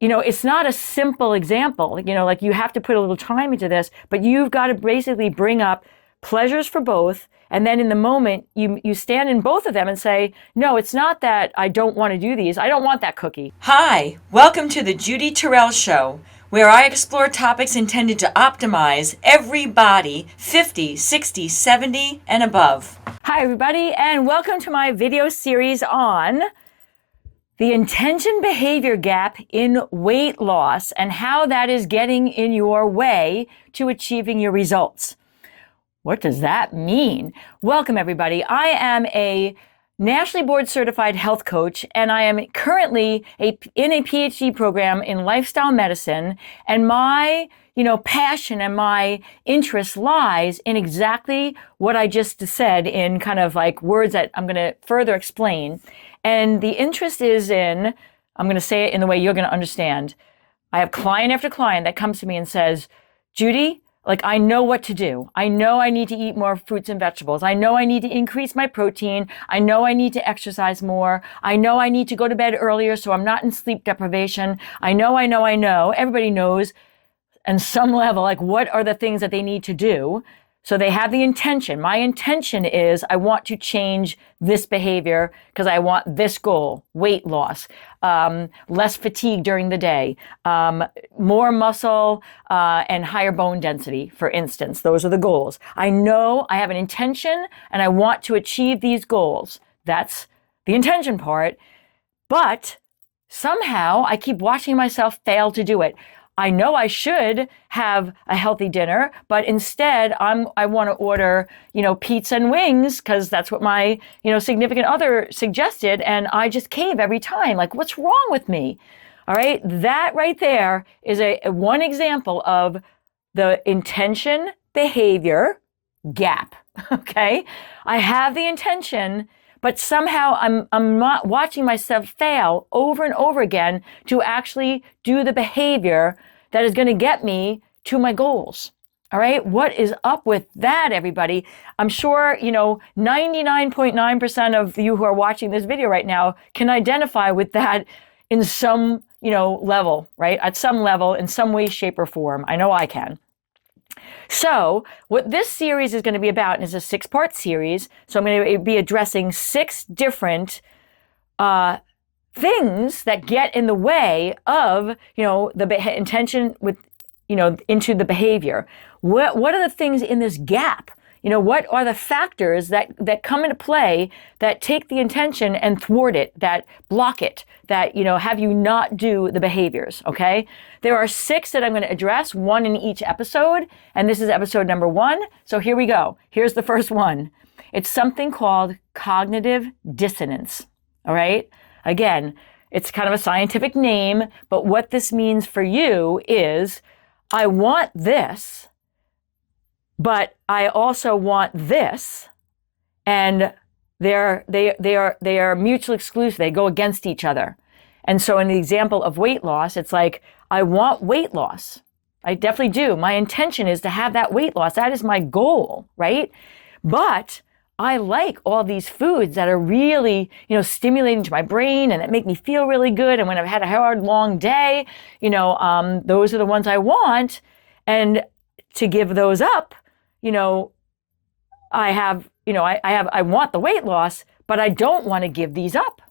it's not a simple example, like you have to put a little time into this, but you've got to basically bring up pleasures for both. And then in the moment, you stand in both of them and say, no, it's not that I don't want to do these. I don't want that cookie. Hi, welcome to the Judy Terrell Show, where I explore topics intended to optimize every body 50, 60, 70, and above. Hi, everybody, and welcome to my video series on the intention behavior gap in weight loss and how that is getting in your way to achieving your results. What does that mean? Welcome, everybody. I am a nationally board certified health coach, and I am currently in a PhD program in lifestyle medicine. And my passion and my interest lies in exactly what I just said in kind of like words that I'm going to further explain. And the interest is in, I'm going to say it in the way you're going to understand. I have client after client that comes to me and says, Judy, I know what to do. I know I need to eat more fruits and vegetables. I know I need to increase my protein. I know I need to exercise more. I know I need to go to bed earlier so I'm not in sleep deprivation. I know. Everybody knows on some level, what are the things that they need to do. So they have the intention. My intention is I want to change this behavior because I want this goal: weight loss, less fatigue during the day, more muscle, and higher bone density, for instance. Those are the goals. I know I have an intention and I want to achieve these goals. That's the intention part. But somehow I keep watching myself fail to do it. I know I should have a healthy dinner, but instead I want to order, pizza and wings because that's what my, significant other suggested, and I just cave every time. What's wrong with me? All right, that right there is a one example of the intention behavior gap. Okay, I have the intention, but somehow I'm not watching myself fail over and over again to actually do the behavior that is going to get me to my goals. All right, what is up with that, everybody? I'm sure 99.9% of you who are watching this video right now can identify with that in some level, right? At some level, in some way, shape, or form. I know I can. So what this series is going to be about, and it's a 6-part series, so I'm going to be addressing 6 different things that get in the way of, the intention with, into the behavior. What are the things in this gap? What are the factors that come into play that take the intention and thwart it, that block it, that, have you not do the behaviors, okay? There are 6 that I'm going to address, 1 in each episode, and this is episode number 1. So here we go. Here's the first one. It's something called cognitive dissonance, all right? Again, it's kind of a scientific name, but what this means for you is I want this, but I also want this, and they are mutually exclusive. They go against each other. And so in the example of weight loss, it's like I want weight loss. I definitely do. My intention is to have that weight loss. That is my goal, right? But I like all these foods that are really, stimulating to my brain and that make me feel really good. And when I've had a hard, long day, those are the ones I want. And to give those up, I want the weight loss, but I don't want to give these up,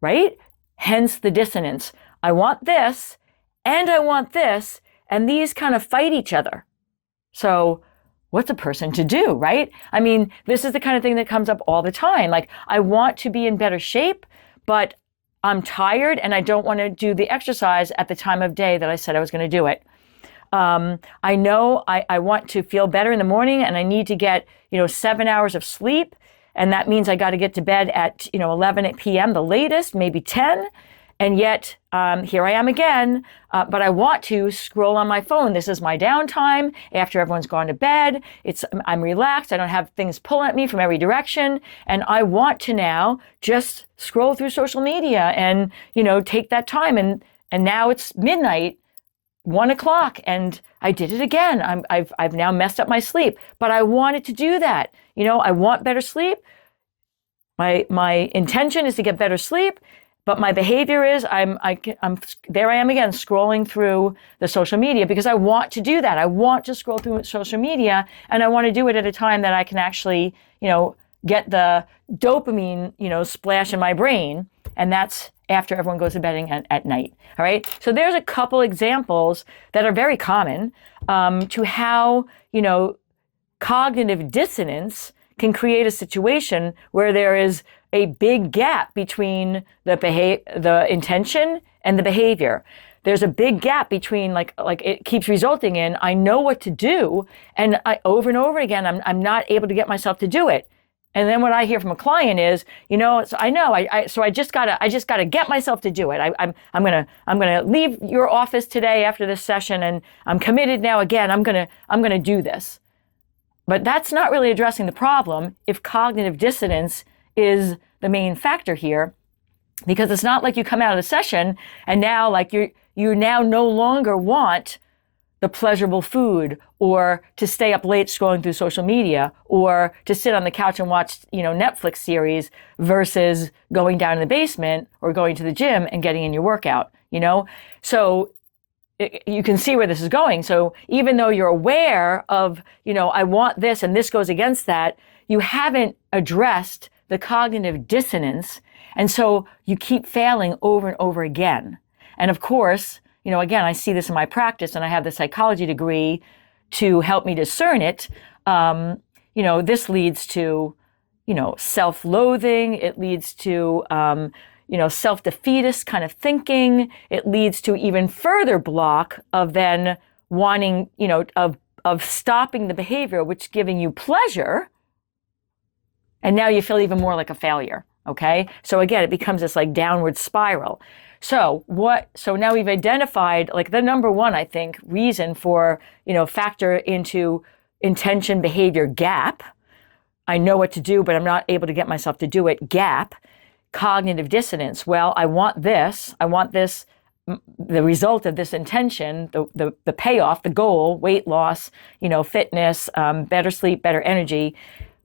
right? Hence the dissonance. I want this and I want this, and these kind of fight each other. So what's a person to do, right? I mean, this is the kind of thing that comes up all the time. I want to be in better shape, but I'm tired and I don't want to do the exercise at the time of day that I said I was going to do it. I know I want to feel better in the morning and I need to get, 7 hours of sleep. And that means I got to get to bed at, 11 p.m. the latest, maybe 10. And yet, here I am again, but I want to scroll on my phone. This is my downtime after everyone's gone to bed. I'm relaxed. I don't have things pulling at me from every direction. And I want to now just scroll through social media and, take that time. And now it's midnight, 1 o'clock, and I did it again. I've now messed up my sleep, but I wanted to do that. I want better sleep. My intention is to get better sleep. But my behavior is I'm there I am again scrolling through the social media because I want to do that. I want to scroll through social media, and I want to do it at a time that I can actually, get the dopamine, splash in my brain, and that's after everyone goes to bed at night. All right. So there's a couple examples that are very common to how, cognitive dissonance can create a situation where there is a big gap between the intention and the behavior. There's a big gap between like it keeps resulting in I know what to do, and over and over again I'm not able to get myself to do it. And then what I hear from a client is, so I know I just gotta get myself to do it. I'm gonna leave your office today after this session, and I'm committed now. Again, I'm gonna do this. But that's not really addressing the problem if cognitive dissonance is the main factor here, because it's not like you come out of the session and now like you now no longer want the pleasurable food, or to stay up late scrolling through social media, or to sit on the couch and watch, Netflix series versus going down in the basement or going to the gym and getting in your workout, So you can see where this is going. So even though you're aware of, I want this and this goes against that, you haven't addressed the cognitive dissonance. And so you keep failing over and over again. And of course, again, I see this in my practice, and I have the psychology degree to help me discern it. This leads to, self-loathing. It leads to, self-defeatist kind of thinking. It leads to even further block of then wanting, of stopping the behavior, which is giving you pleasure. And now you feel even more like a failure. Okay. So again, it becomes this like downward spiral. So now we've identified like the number one, I think, reason for, factor into intention behavior gap. I know what to do, but I'm not able to get myself to do it. Gap. Cognitive dissonance. Well, I want this, the result of this intention, the payoff, the goal, weight loss, fitness, better sleep, better energy.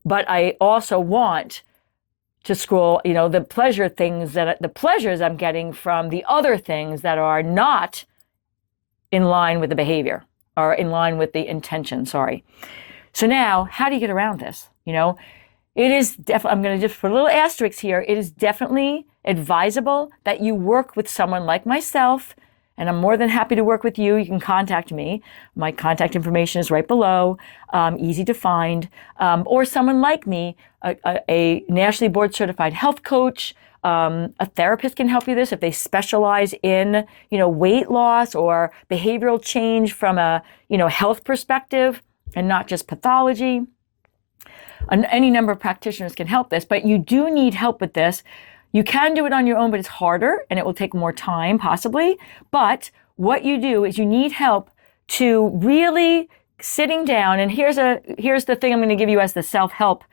But I also want to scroll, the pleasures I'm getting from the other things that are not in line with the behavior or in line with the intention, sorry. So now, how do you get around this? It is definitely, I'm going to just put a little asterisk here, it is definitely advisable that you work with someone like myself, and I'm more than happy to work with you. You can contact me. My contact information is right below, easy to find, or someone like me, a nationally board certified health coach, a therapist can help you with this if they specialize in, weight loss or behavioral change from a, health perspective and not just pathology. Any number of practitioners can help this, but you do need help with this. You can do it on your own, but it's harder and it will take more time possibly. But what you do is you need help to really sitting down, and here's the thing I'm going to give you as the self-help,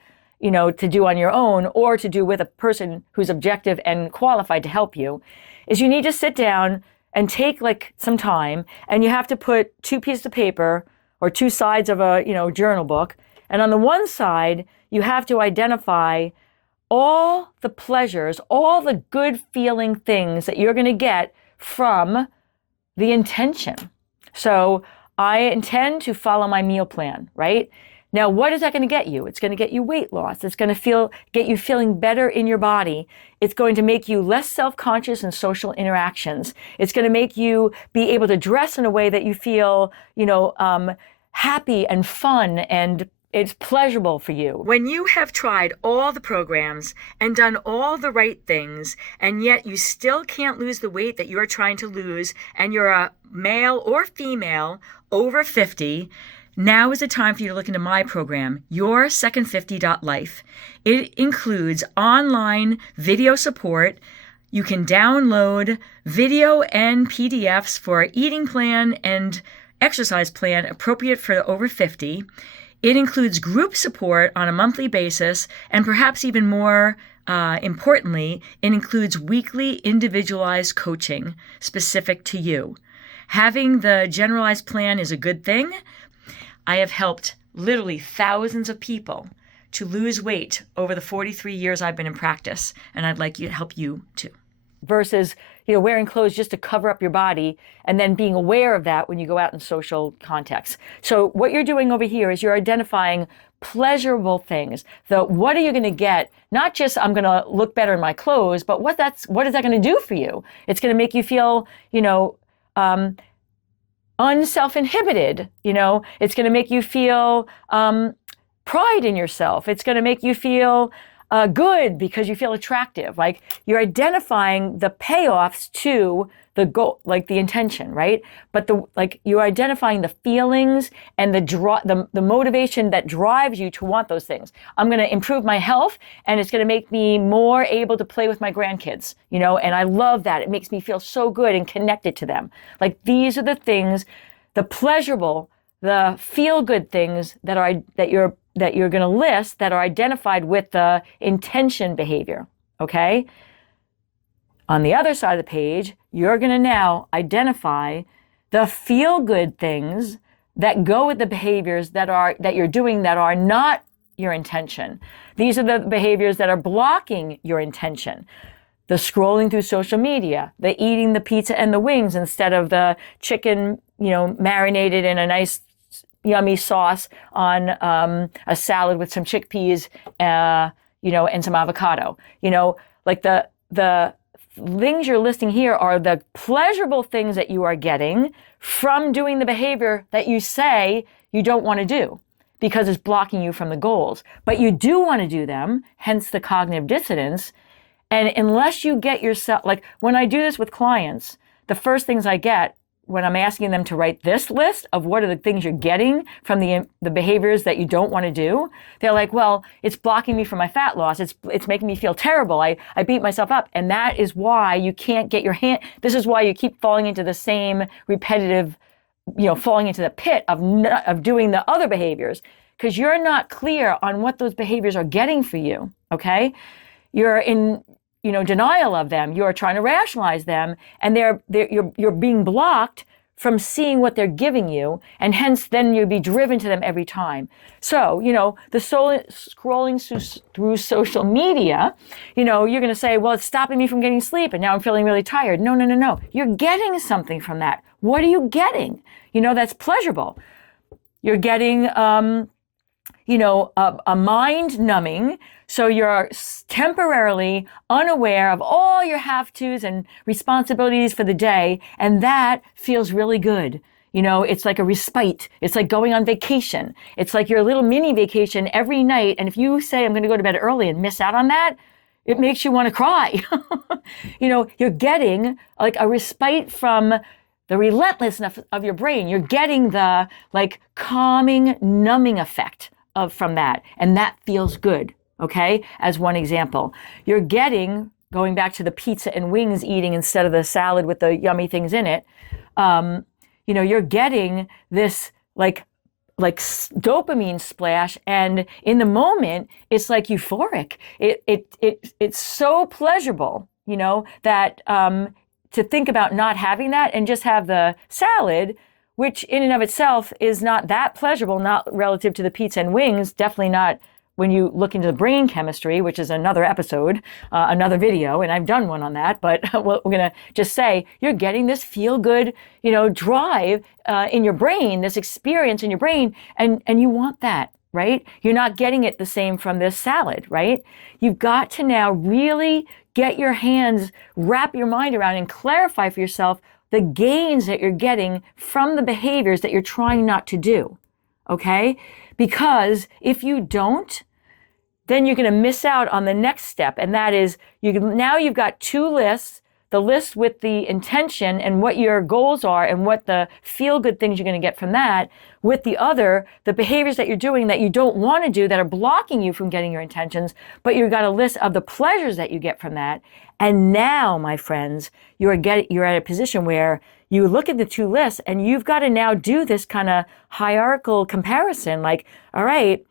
to do on your own or to do with a person who's objective and qualified to help you, is you need to sit down and take like some time, and you have to put 2 pieces of paper or 2 sides of a, journal book. And on the one side, you have to identify all the pleasures, all the good feeling things that you're going to get from the intention. So I intend to follow my meal plan, right? Now, what is that going to get you? It's going to get you weight loss. It's going to get you feeling better in your body. It's going to make you less self-conscious in social interactions. It's going to make you be able to dress in a way that you feel, happy and fun, and it's pleasurable for you. When you have tried all the programs and done all the right things, and yet you still can't lose the weight that you're trying to lose, and you're a male or female over 50, now is the time for you to look into my program, Your Second 50.life. It includes online video support. You can download video and PDFs for an eating plan and exercise plan appropriate for over 50. It includes group support on a monthly basis, and perhaps even more importantly, it includes weekly individualized coaching specific to you. Having the generalized plan is a good thing. I have helped literally thousands of people to lose weight over the 43 years I've been in practice, and I'd like to help you too. versus, wearing clothes just to cover up your body and then being aware of that when you go out in social contexts. So what you're doing over here is you're identifying pleasurable things. What are you going to get? Not just I'm going to look better in my clothes, but what is that going to do for you? It's going to make you feel, unself-inhibited. It's going to make you feel pride in yourself. It's going to make you feel good because you feel attractive. Like you're identifying the payoffs to the goal, like the intention, right? But you're identifying the feelings and the motivation that drives you to want those things. I'm going to improve my health, and it's going to make me more able to play with my grandkids, and I love that. It makes me feel so good and connected to them. Like these are the things, the pleasurable, the feel-good things that you're going to list that are identified with the intention behavior, okay? On the other side of the page, you're going to now identify the feel-good things that go with the behaviors that you're doing that are not your intention. These are the behaviors that are blocking your intention. The scrolling through social media, the eating the pizza and the wings instead of the chicken, marinated in a nice yummy sauce on a salad with some chickpeas, and some avocado. Like the things you're listing here are the pleasurable things that you are getting from doing the behavior that you say you don't want to do because it's blocking you from the goals. But you do want to do them, hence the cognitive dissonance. And unless you get yourself, like when I do this with clients, the first things I get when I'm asking them to write this list of what are the things you're getting from the behaviors that you don't want to do, they're like, well, it's blocking me from my fat loss. It's making me feel terrible. I beat myself up. And that is why you can't get your hand. This is why you keep falling into the same repetitive, falling into the pit of doing the other behaviors, because you're not clear on what those behaviors are getting for you. Okay. You're in, denial of them. You're trying to rationalize them, and you're being blocked from seeing what they're giving you, and hence then you'll be driven to them every time. So, scrolling through social media, you're going to say, well, it's stopping me from getting sleep, and now I'm feeling really tired. No. You're getting something from that. What are you getting? That's pleasurable. You're getting, a mind numbing. So you're temporarily unaware of all your have-tos and responsibilities for the day, and that feels really good. It's like a respite. It's like going on vacation. It's like your little mini vacation every night, and if you say, I'm going to go to bed early and miss out on that, it makes you want to cry. You're getting like a respite from the relentlessness of your brain. You're getting the calming, numbing effect from that, and that feels good. Okay, as one example. You're getting, going back to the pizza and wings eating instead of the salad with the yummy things in it, you're getting this dopamine splash, and in the moment it's like euphoric. It's so pleasurable, that to think about not having that and just have the salad, which in and of itself is not that pleasurable, not relative to the pizza and wings, definitely not when you look into the brain chemistry, which is another episode, another video, and I've done one on that, but we're going to just say you're getting this feel-good, drive in your brain, this experience in your brain, and you want that, right? You're not getting it the same from this salad, right? You've got to now really get your hands, wrap your mind around and clarify for yourself the gains that you're getting from the behaviors that you're trying not to do, okay? Because if you don't, then you're going to miss out on the next step. And that is, now you've got two lists, the list with the intention and what your goals are and what the feel-good things you're going to get from that, with the other, the behaviors that you're doing that you don't want to do that are blocking you from getting your intentions, but you've got a list of the pleasures that you get from that. And now, my friends, you're at a position where you look at the two lists and you've got to now do this kind of hierarchical comparison. Like, all right,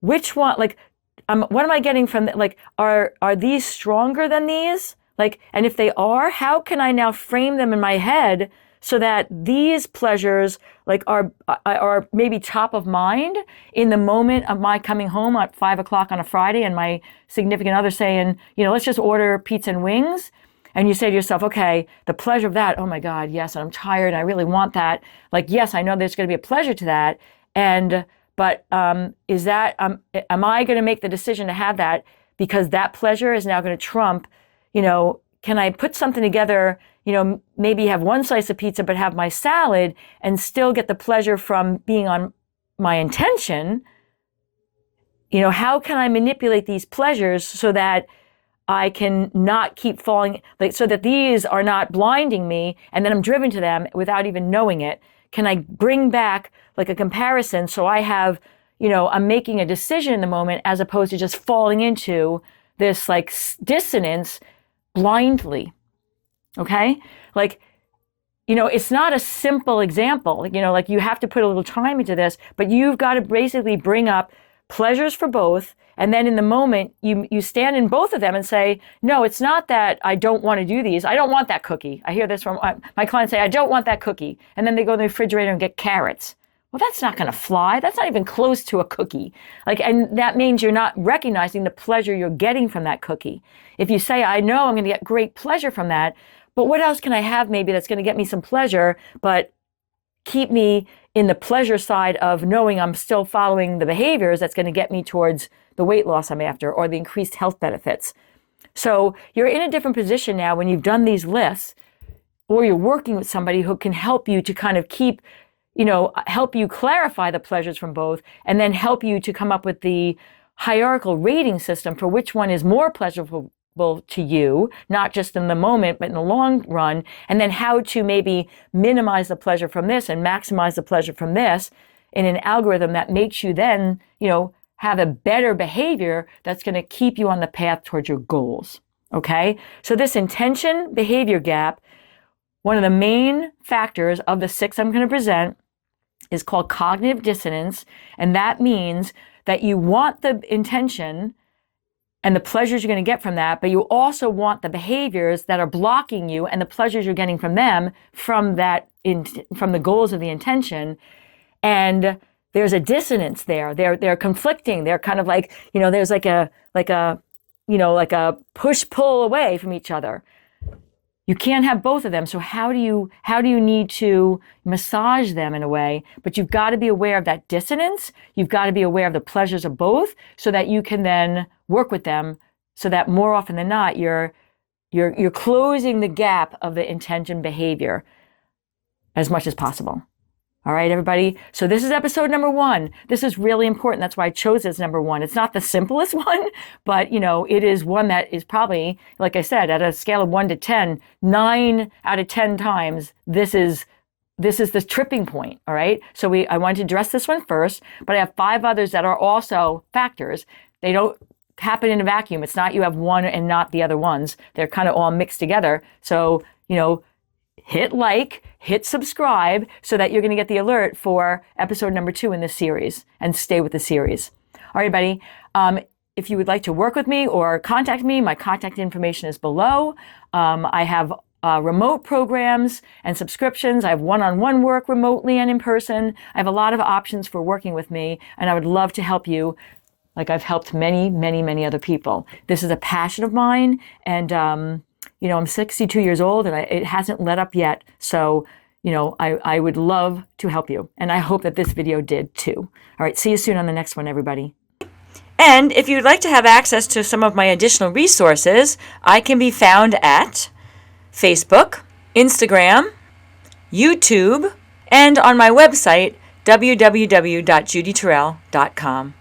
which one, what am I getting from, are these stronger than these? Like, and if they are, how can I now frame them in my head so that these pleasures like are maybe top of mind in the moment of my coming home at 5 o'clock on a Friday and my significant other saying, let's just order pizza and wings. And you say to yourself, okay, the pleasure of that, oh my God, yes, and I'm tired, and I really want that. Like, yes, I know there's going to be a pleasure to that. But is that, am I going to make the decision to have that because that pleasure is now going to trump, can I put something together, maybe have one slice of pizza, but have my salad and still get the pleasure from being on my intention? How can I manipulate these pleasures so that I can not keep falling, like, so that these are not blinding me and then I'm driven to them without even knowing it? Can I bring back like a comparison so I have, I'm making a decision in the moment as opposed to just falling into this like dissonance blindly? Okay? Like, it's not a simple example, like you have to put a little time into this, but you've got to basically bring up pleasures for both. And then in the moment, you stand in both of them and say, no, it's not that I don't want to do these. I don't want that cookie. I hear this from my clients say, I don't want that cookie. And then they go to the refrigerator and get carrots. Well, that's not going to fly. That's not even close to a cookie. And that means you're not recognizing the pleasure you're getting from that cookie. If you say, I know I'm going to get great pleasure from that, but what else can I have maybe that's going to get me some pleasure, but keep me in the pleasure side of knowing I'm still following the behaviors that's going to get me towards the weight loss I'm after or the increased health benefits. So you're in a different position now when you've done these lists, or you're working with somebody who can help you to kind of keep, help you clarify the pleasures from both, and then help you to come up with the hierarchical rating system for which one is more pleasurable to you, not just in the moment, but in the long run, and then how to maybe minimize the pleasure from this and maximize the pleasure from this in an algorithm that makes you then, have a better behavior that's going to keep you on the path towards your goals. Okay? So this intention behavior gap, one of the main factors of the 6 I'm going to present is called cognitive dissonance, and that means that you want the intention and the pleasures you're going to get from that, but you also want the behaviors that are blocking you and the pleasures you're getting from them from the goals of the intention. And there's a dissonance there. They're conflicting. They're kind of like, there's like a push-pull away from each other. You can't have both of them. So how do you need to massage them in a way? But you've got to be aware of that dissonance. You've got to be aware of the pleasures of both so that you can then work with them so that more often than not, you're closing the gap of the intention behavior as much as possible. All right, everybody. So this is episode number 1. This is really important. That's why I chose this number 1. It's not the simplest one, but it is one that is probably, like I said, at a scale of 1 to 10, 9 out of 10 times, this is the tripping point. All right. So I wanted to address this one first, but I have 5 others that are also factors. They don't happen in a vacuum. It's not you have one and not the other ones. They're kind of all mixed together. So, hit like, hit subscribe so that you're going to get the alert for episode number 2 in this series and stay with the series. All right, buddy. If you would like to work with me or contact me, my contact information is below. I have remote programs and subscriptions. I have one-on-one work remotely and in person. I have a lot of options for working with me, and I would love to help you like I've helped many, many, many other people. This is a passion of mine, and I'm 62 years old, and it hasn't let up yet. So, I would love to help you, and I hope that this video did too. All right, see you soon on the next one, everybody. And if you'd like to have access to some of my additional resources, I can be found at Facebook, Instagram, YouTube, and on my website, www.judyterrell.com.